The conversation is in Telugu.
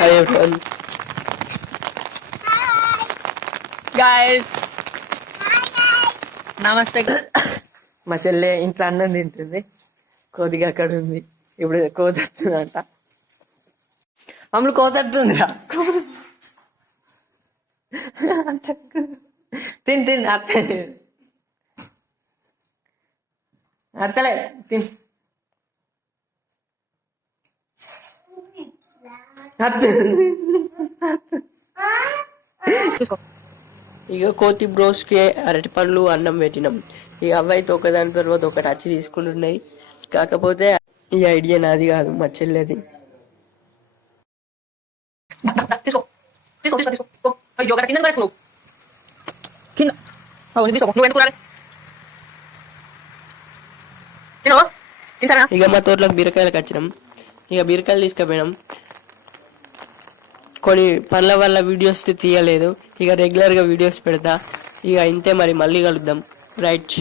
హాయ్ ఎవ్రీవన్ గైస్ నమస్తే. మా చెల్లె ఇంట్లో అన్నం తింటుంది, కోదిగా అక్కడ ఉంది. ఇప్పుడు కోతి వస్తుందంట. అమ్ములు కోతి వస్తుందిరా, తిని తిని అత్తలే తిని ఇక కోతి బ్రోస్కి అరటి పళ్ళు అన్నం పెట్టినాం. ఇక అవైతే ఒకదాని తర్వాత ఒకటి వచ్చి తీసుకుంటున్నాయి. కాకపోతే ఈ ఐడియా నాది కాదు, మా చెల్లెది. ఇక మా తోటలోకి బీరకాయలకు వచ్చినాం. ఇక బీరకాయలు తీసుకుపోయినాం. కొన్ని పనుల వల్ల వీడియోస్ తీయలేదు. ఇక రెగ్యులర్గా వీడియోస్ పెడతా. ఇక ఇంతే, మరి మళ్ళీ కలుద్దాం. రైట్.